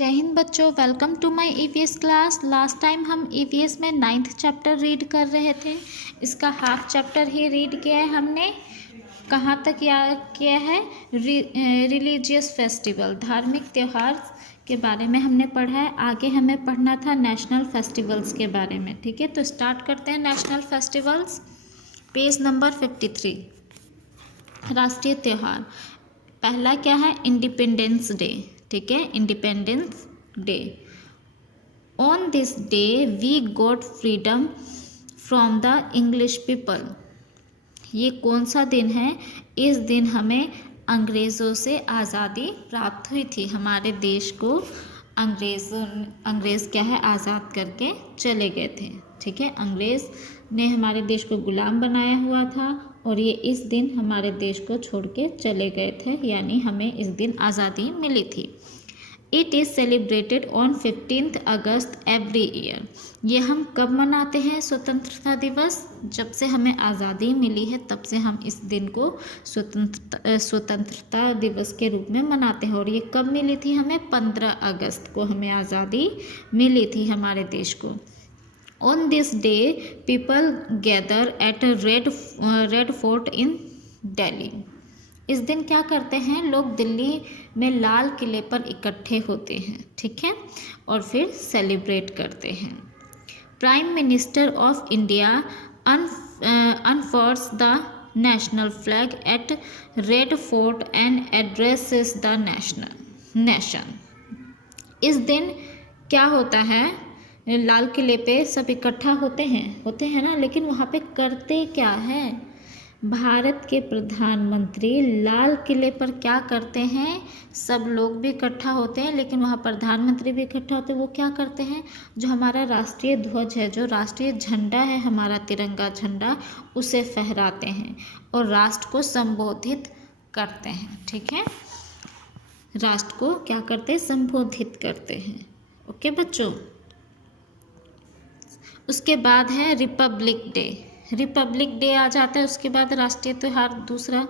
जय हिंद बच्चों, welcome to my EVS class. Last time हम ईवीएस में 9th चैप्टर रीड कर रहे थे। इसका हाफ चैप्टर ही रीड किया है हमने। कहाँ तक याद किया है? रिलीजियस फेस्टिवल, धार्मिक त्यौहार के बारे में हमने पढ़ा है। आगे हमें पढ़ना था नेशनल फेस्टिवल्स के बारे में। ठीक है, तो स्टार्ट करते हैं नेशनल फेस्टिवल्स। पेज नंबर 53, राष्ट्रीय त्यौहार। पहला क्या है? Independence day. ठीक है, independence day. On this day we got freedom from the English people. ये कौन सा दिन है? इस दिन हमें अंग्रेज़ों से आज़ादी प्राप्त हुई थी। हमारे देश को अंग्रेज़ क्या है, आज़ाद करके चले गए थे। ठीक है, अंग्रेज़ ने हमारे देश को गुलाम बनाया हुआ था और ये इस दिन हमारे देश को छोड़ के चले गए थे, यानी हमें इस दिन आज़ादी मिली थी। It is celebrated on 15 August every year. ये हम कब मनाते हैं स्वतंत्रता दिवस? जब से हमें आज़ादी मिली है तब से हम इस दिन को स्वतंत्रता दिवस के रूप में मनाते हैं। और ये कब मिली थी हमें? 15 अगस्त को हमें आज़ादी मिली थी हमारे देश को। On this day people gather at red fort in Delhi. इस दिन क्या करते हैं लोग? दिल्ली में लाल किले पर इकट्ठे होते हैं। ठीक है, और फिर सेलिब्रेट करते हैं। Prime minister of India unfurls the national flag at red fort and addresses the nation. इस दिन क्या होता है? लाल किले पे सब इकट्ठा होते हैं ना, लेकिन वहाँ पे करते क्या है? भारत के प्रधानमंत्री लाल किले पर क्या करते हैं? सब लोग भी इकट्ठा होते हैं, लेकिन वहाँ प्रधानमंत्री भी इकट्ठा होते हैं। वो क्या करते हैं? जो हमारा राष्ट्रीय ध्वज है, जो राष्ट्रीय झंडा है, हमारा तिरंगा झंडा, उसे फहराते हैं और राष्ट्र को संबोधित करते हैं। ठीक है, राष्ट्र को क्या करते हैं? संबोधित करते हैं। ओके बच्चों, उसके बाद है रिपब्लिक डे। रिपब्लिक डे आ जाता है। उसके बाद राष्ट्रीय त्यौहार दूसरा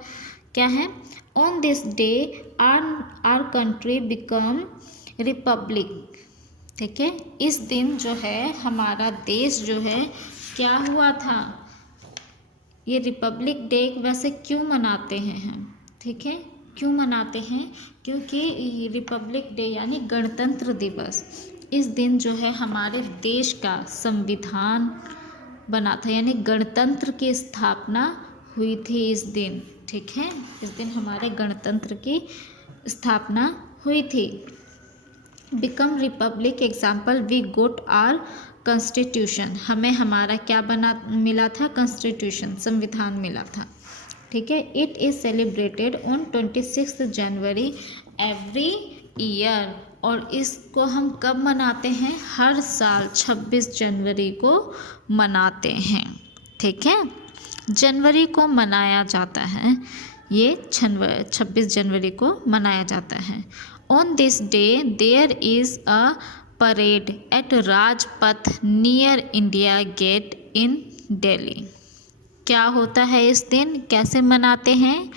क्या है? On this day our country become Republic. ठीक है, इस दिन जो है हमारा देश जो है क्या हुआ था? ये रिपब्लिक डे वैसे क्यों मनाते हैं हम? ठीक है, क्यों मनाते हैं? क्योंकि रिपब्लिक डे यानी गणतंत्र दिवस, इस दिन जो है हमारे देश का संविधान बना था, यानी गणतंत्र की स्थापना हुई थी इस दिन। ठीक है, इस दिन हमारे गणतंत्र की स्थापना हुई थी। Become republic example we got our constitution. हमें हमारा क्या मिला था? कॉन्स्टिट्यूशन, संविधान मिला था। ठीक है, it is celebrated on 26 January every year. और इसको हम कब मनाते हैं? हर साल 26 जनवरी को मनाते हैं। ठीक है, जनवरी को मनाया जाता है, ये 26 जनवरी को मनाया जाता है। On this day there is a parade at Rajpath near India Gate in Delhi. क्या होता है इस दिन? कैसे मनाते हैं?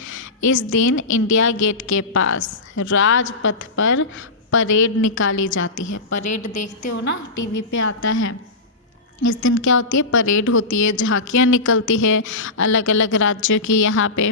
इस दिन इंडिया गेट के पास राजपथ पर परेड निकाली जाती है। परेड देखते हो ना, टीवी पे आता है। इस दिन क्या होती है? परेड होती है, झांकियाँ निकलती है अलग अलग राज्यों की। यहाँ पे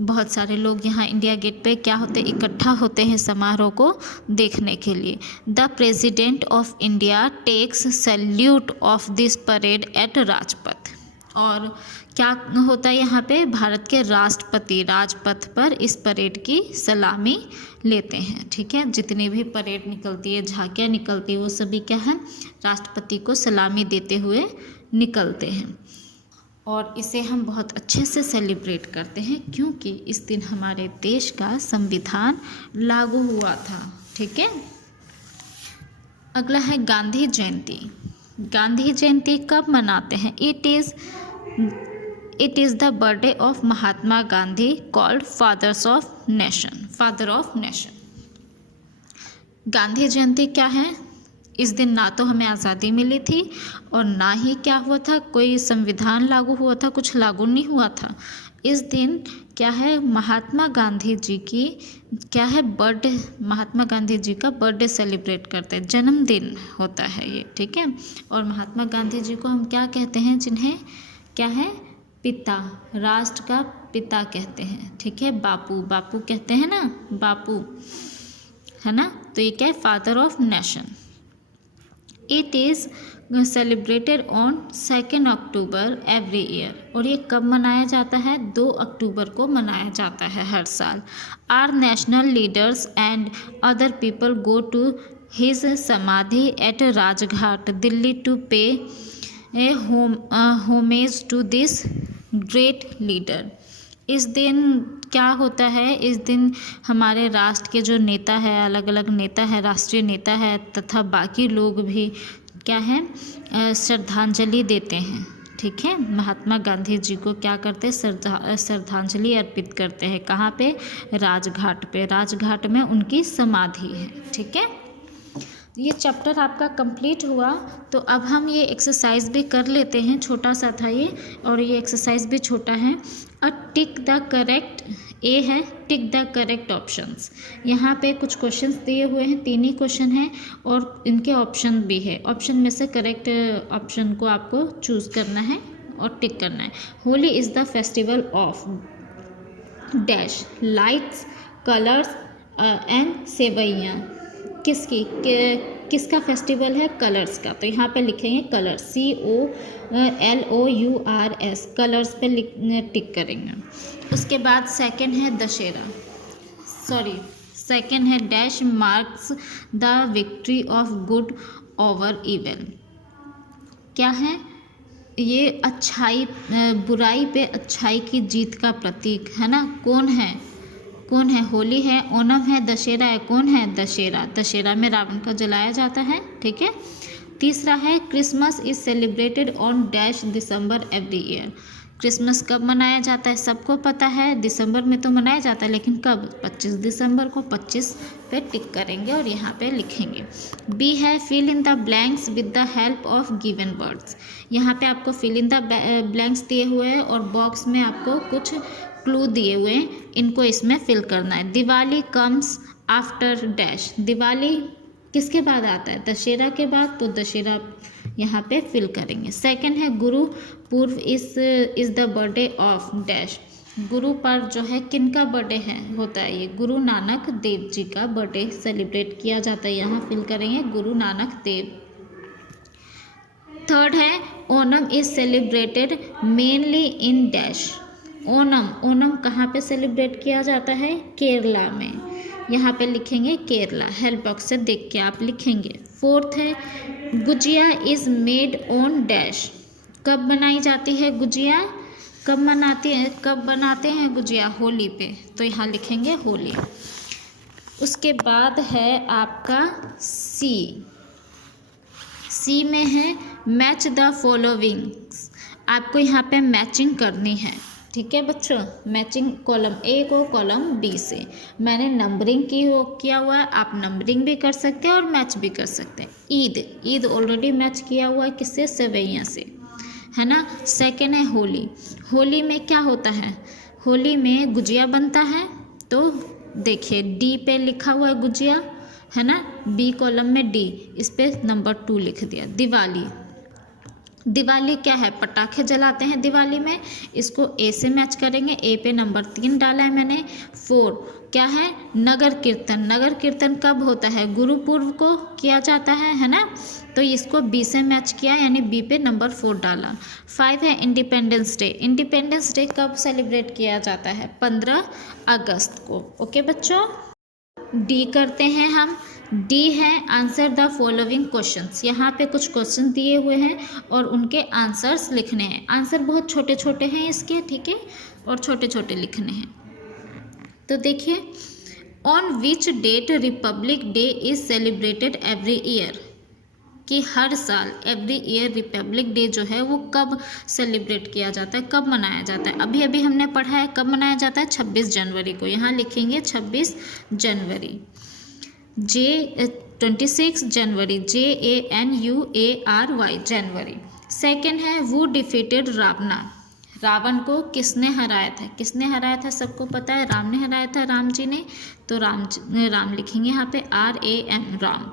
बहुत सारे लोग यहाँ इंडिया गेट पे क्या होते? इकट्ठा होते हैं समारोह को देखने के लिए। The president of India takes salute of this parade at Rajpath. और क्या होता है यहाँ पे? भारत के राष्ट्रपति राजपथ पर इस परेड की सलामी लेते हैं। ठीक है, जितनी भी परेड निकलती है, झांकियाँ निकलती है, वो सभी क्या है? राष्ट्रपति को सलामी देते हुए निकलते हैं। और इसे हम बहुत अच्छे से सेलिब्रेट करते हैं क्योंकि इस दिन हमारे देश का संविधान लागू हुआ था। ठीक है, अगला है गांधी जयंती। गांधी जयंती कब मनाते हैं? It is the birthday of Mahatma Gandhi called father of nation. Gandhi Jayanti क्या है? इस दिन ना तो हमें आज़ादी मिली थी और ना ही क्या हुआ था, कोई संविधान लागू हुआ था, कुछ लागू नहीं हुआ था। इस दिन क्या है, महात्मा गांधी जी की क्या है, बर्थडे, महात्मा गांधी जी का बर्थडे सेलिब्रेट करते हैं, जन्मदिन होता है ये, ठीक है। और महात्मा गांधी जी को हम क्या कहते हैं, जिन्हें क्या है, पिता, राष्ट्र का पिता कहते हैं, ठीक है। बापू, बापू कहते हैं ना, बापू, है ना। तो ये क्या है, father of nation. It is celebrated on 2 October every year. और ये कब मनाया जाता है, 2 अक्टूबर को मनाया जाता है हर साल। Our national leaders and other people go to his samadhi at Rajghat Delhi to pay a homage to this great leader. इस दिन क्या होता है, इस दिन हमारे राष्ट्र के जो नेता है, अलग अलग नेता है, राष्ट्रीय नेता है तथा बाकी लोग भी क्या है, श्रद्धांजलि देते हैं, ठीक है। महात्मा गांधी जी को क्या करते हैं, श्रद्धांजलि अर्पित करते हैं। कहाँ पे, राजघाट पे, राजघाट में उनकी समाधि है, ठीक है। ये चैप्टर आपका कंप्लीट हुआ। तो अब हम ये एक्सरसाइज भी कर लेते हैं, छोटा सा था ये, और ये एक्सरसाइज भी छोटा है। अ टिक द करेक्ट, ए है टिक द करेक्ट ऑप्शंस। यहाँ पे कुछ क्वेश्चंस दिए हुए हैं, 3 ही क्वेश्चन हैं और इनके ऑप्शन भी है। ऑप्शन में से करेक्ट ऑप्शन को आपको चूज़ करना है और टिक करना है। Holi is the festival of dash lights, colours and sevaiyan. किसका फेस्टिवल है, कलर्स का। तो यहाँ पे लिखेंगे कलर्स, COLOURS, कलर्स पे टिक करेंगे। उसके बाद सेकंड है दशहरा, सेकंड है dash marks the victory of good over evil. क्या है ये, अच्छाई, बुराई पे अच्छाई की जीत का प्रतीक है ना। कौन है, होली है, ओणम है, दशहरा है। कौन है, दशहरा। दशहरा में रावण को जलाया जाता है, ठीक है। तीसरा है Christmas is celebrated on dash December every year. Christmas कब मनाया जाता है, सबको पता है, दिसंबर में तो मनाया जाता है, लेकिन कब, 25 दिसंबर को। 25 पे टिक करेंगे और यहाँ पे लिखेंगे। बी है fill in the blanks with the help of given words. यहाँ पे आपको फिल इन द ब्लैंक्स दिए हुए हैं और बॉक्स में आपको कुछ क्लू दिए हुए हैं, इनको इसमें फिल करना है। Diwali comes after dash, Diwali किसके बाद आता है, दशहरा के बाद, तो दशहरा यहाँ पे फिल करेंगे। सेकंड है गुरु पूर्व is the birthday of dash. Guru Parv जो है किनका बर्थडे है, होता है ये गुरु नानक देव जी का बर्थडे सेलिब्रेट किया जाता है, यहाँ फिल करेंगे गुरु नानक देव। थर्ड है Onam is celebrated mainly in dash. Onam कहाँ पे सेलिब्रेट किया जाता है, केरला में, यहाँ पे लिखेंगे केरला। हेल्प बॉक्स से देख के आप लिखेंगे। फोर्थ है gujiya is made on dash. कब बनाई जाती है गुजिया, कब बनाते हैं गुजिया, होली पे, तो यहाँ लिखेंगे होली। उसके बाद है आपका सी में है मैच द फॉलोइंग्स। आपको यहाँ पे मैचिंग करनी है, ठीक है बच्चों। मैचिंग कॉलम ए को कॉलम बी से मैंने नंबरिंग किया हुआ है, आप नंबरिंग भी कर सकते हैं और मैच भी कर सकते हैं। ईद ऑलरेडी मैच किया हुआ है, किससे, सेवैया से, है ना। सेकेंड है होली में क्या होता है, होली में गुजिया बनता है, तो देखिए डी पे लिखा हुआ है गुजिया, है ना। बी कॉलम में डी, इस पे नंबर 2 लिख दिया। दिवाली क्या है, पटाखे जलाते हैं दिवाली में, इसको ए से मैच करेंगे, ए पे नंबर 3 डाला है मैंने। 4 क्या है, नगर कीर्तन कब होता है, गुरुपूर्व को किया जाता है ना, तो इसको बी से मैच किया, यानी बी पे नंबर 4 डाला। 5 है इंडिपेंडेंस डे कब सेलिब्रेट किया जाता है, 15 अगस्त को। ओके बच्चों, डी करते हैं हम। डी है आंसर द फॉलोइंग क्वेश्चंस। यहाँ पे कुछ क्वेश्चन दिए हुए हैं और उनके आंसर्स लिखने हैं। आंसर बहुत छोटे छोटे हैं इसके, ठीक है, और छोटे छोटे लिखने हैं। तो देखिए, on which date republic day is celebrated every year, कि हर साल एवरी ईयर रिपब्लिक डे जो है वो कब सेलिब्रेट किया जाता है, कब मनाया जाता है। अभी अभी हमने पढ़ा है कब मनाया जाता है, 26 जनवरी को। यहाँ लिखेंगे 26 जनवरी। 26 जनवरी, JANUARY, जनवरी। सेकेंड है वो डिफीटेड रावणा। रावण को किसने हराया था? किसने हराया था सबको पता है, राम ने हराया था, राम जी ने। तो राम लिखेंगे यहाँ पे RAM, राम।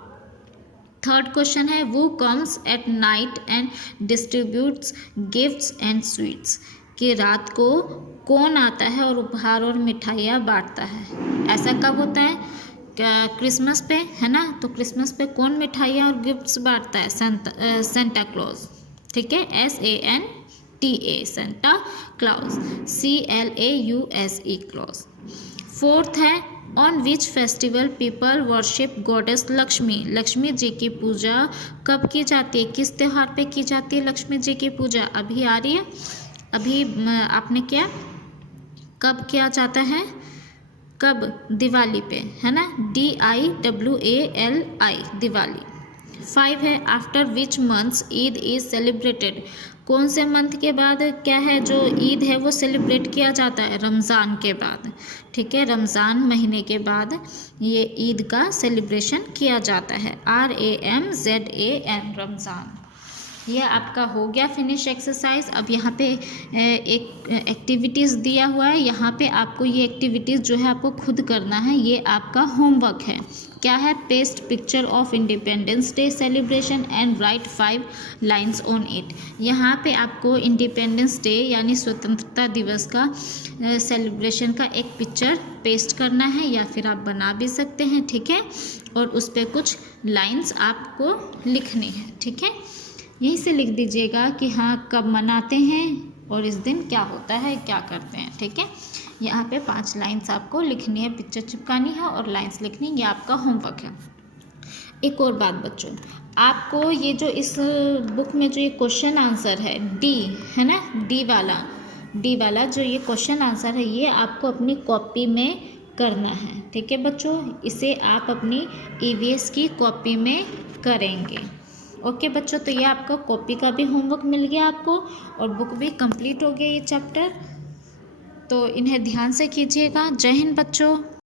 थर्ड क्वेश्चन है वो comes at night and distributes gifts and sweets, कि रात को कौन आता है और उपहार और मिठाइयाँ बांटता है? ऐसा कब होता है? क्रिसमस पे, है ना। तो क्रिसमस पे कौन मिठाइयाँ और गिफ्ट्स बांटता है? सेंटा क्लॉज, ठीक है, SANTA, santa claus, CLAUSE, claus. Fourth है on which festival people worship goddess Lakshmi, Lakshmi ji की पूजा कब की जाती है? किस त्यौहार पे की जाती है लक्ष्मी जी की पूजा? अभी आ रही है, अभी आपने क्या कब किया जाता है? कब? दिवाली पे, है ना, DIWALI, दिवाली। 5 है after which months Eid is celebrated, कौन से मंथ के बाद क्या है जो ईद है वो सेलिब्रेट किया जाता है? रमज़ान के बाद, ठीक है, रमज़ान महीने के बाद ये ईद का सेलिब्रेशन किया जाता है, RAMZAN, रमज़ान। ये आपका हो गया फिनिश एक्सरसाइज। अब यहाँ पे एक एक्टिविटीज़ दिया हुआ है, यहाँ पे आपको ये एक्टिविटीज़ जो है आपको खुद करना है, ये आपका होमवर्क है। क्या है? Paste picture of independence day celebration and right 5 lines on it. यहाँ पे आपको इंडिपेंडेंस डे यानी स्वतंत्रता दिवस का सेलिब्रेशन का एक पिक्चर पेस्ट करना है, या फिर आप बना भी सकते हैं, ठीक है, और उस पर कुछ लाइन्स आपको लिखनी है, ठीक है। यहीं से लिख दीजिएगा कि हाँ कब मनाते हैं और इस दिन क्या होता है, क्या करते हैं, ठीक है। यहाँ पे 5 लाइन्स आपको लिखनी है, पिक्चर चिपकानी है और लाइन्स लिखनी, ये आपका होमवर्क है। एक और बात बच्चों, आपको ये जो इस बुक में जो ये क्वेश्चन आंसर है डी, है ना, डी वाला जो ये क्वेश्चन आंसर है, ये आपको अपनी कॉपी में करना है, ठीक है बच्चों। इसे आप अपनी EVS की कॉपी में करेंगे। ओके बच्चों, तो ये आपका कॉपी का भी होमवर्क मिल गया आपको और बुक भी कंप्लीट हो गया ये चैप्टर। तो इन्हें ध्यान से कीजिएगा। जय हिंद बच्चों।